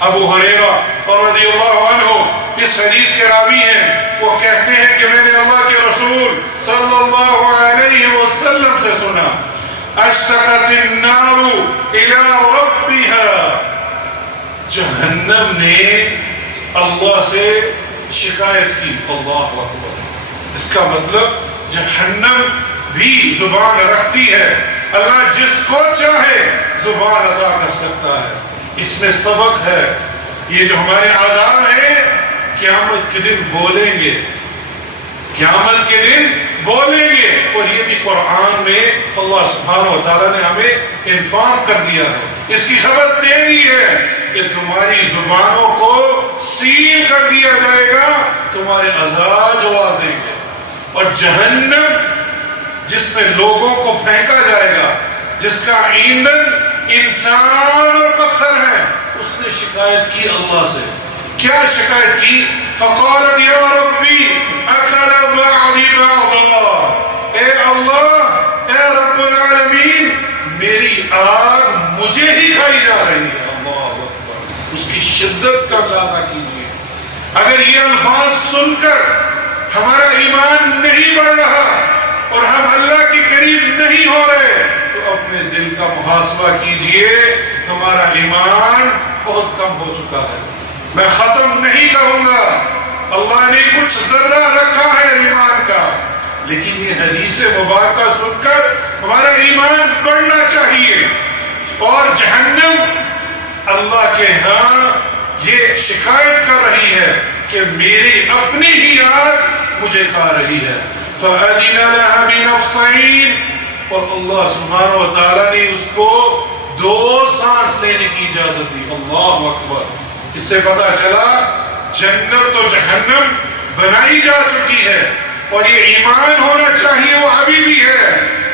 ابو ہریرہ رضی اللہ عنہ اس حدیث کے راوی ہیں، وہ کہتے ہیں کہ میں نے اللہ کے رسول صلی اللہ علیہ وسلم سے سنا، اشتقت النار الى ربها، جہنم نے اللہ سے شکایت کی۔ اللہ اکبر، اس کا مطلب جہنم بھی زبان رکھتی ہے، اللہ جس کو چاہے زبان عطا کر سکتا ہے۔ اس میں سبق ہے، یہ جو ہمارے آداب ہیں قیامت کے دن بولیں گے، قیامت کے دن بولیں گے، اور یہ بھی قرآن میں اللہ سبحانہ و تعالیٰ نے ہمیں انفارم کر دیا ہے، اس کی خبر دے دی ہے کہ تمہاری زبانوں کو سیل کر دیا جائے گا، تمہارے عذاب جواب دیں گے۔ اور جہنم جس میں لوگوں کو پھینکا جائے گا، جس کا ایندھن انسان اور پتھر ہے، اس نے شکایت کی اللہ سے۔ کیا شکایت کی؟ فقالت یا ربی اکل بعضی بعضا، اے اللہ، اے رب العالمین، میری آگ مجھے ہی کھائی جا رہی ہے۔ اللہ اکبر، اس کی شدت کا اندازہ کیجیے۔ اگر یہ الفاظ سن کر ہمارا ایمان نہیں بڑھ رہا اور ہم اللہ کے قریب نہیں ہو رہے تو اپنے دل کا محاسبہ کیجئے، ہمارا ایمان بہت کم ہو چکا ہے۔ میں ختم نہیں کروں گا، اللہ نے کچھ ذرہ رکھا ہے ایمان کا، لیکن یہ حدیث مبارکہ سن کر ہمارا ایمان بڑھنا چاہیے۔ اور جہنم اللہ کے ہاں یہ شکایت کر رہی ہے کہ میری اپنی ہی آگ مجھے کھا رہی ہے۔ فَأَذِنَ لَهَا بِنَفْسَيْنِ، اور اللہ سبحانہ و تعالیٰ نے اس کو 2 سانس لینے کی اجازت دی۔ اللہ اکبر، اس سے پتہ چلا جنت و جہنم بنائی جا چکی ہے، اور یہ ایمان ہونا چاہیے وہ ابھی بھی ہے،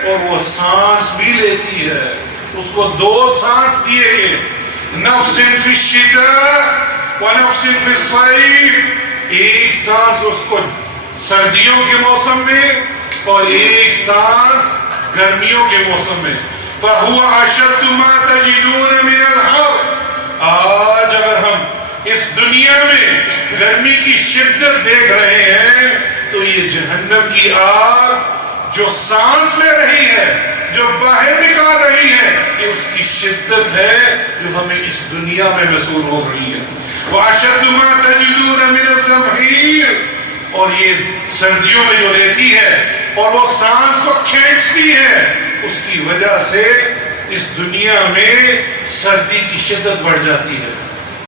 اور وہ سانس بھی لیتی ہے۔ اس کو 2 سانس دیے گئے، نفس فی الشتاء و نفس فی الصیف، ایک سانس اس کو سردیوں کے موسم میں اور ایک سانس گرمیوں کے موسم میں۔ فَهُوَ أَشَدُّ مَا تَجِدُونَ مِنَ الْحَرِّ، آج اگر ہم اس دنیا میں گرمی کی شدت دیکھ رہے ہیں تو یہ جہنم کی آگ جو سانس لے رہی ہے، جو باہر نکال رہی ہے، یہ اس کی شدت ہے جو ہمیں اس دنیا میں محسوس ہو رہی ہے۔ وَأَشَدُّ مَا تَجِدُونَ مِنَ الزَّمْهِيرِ، اور یہ سردیوں میں جو لیتی ہے اور وہ سانس کو کھینچتی ہے، اس کی وجہ سے اس دنیا میں سردی کی شدت بڑھ جاتی ہے۔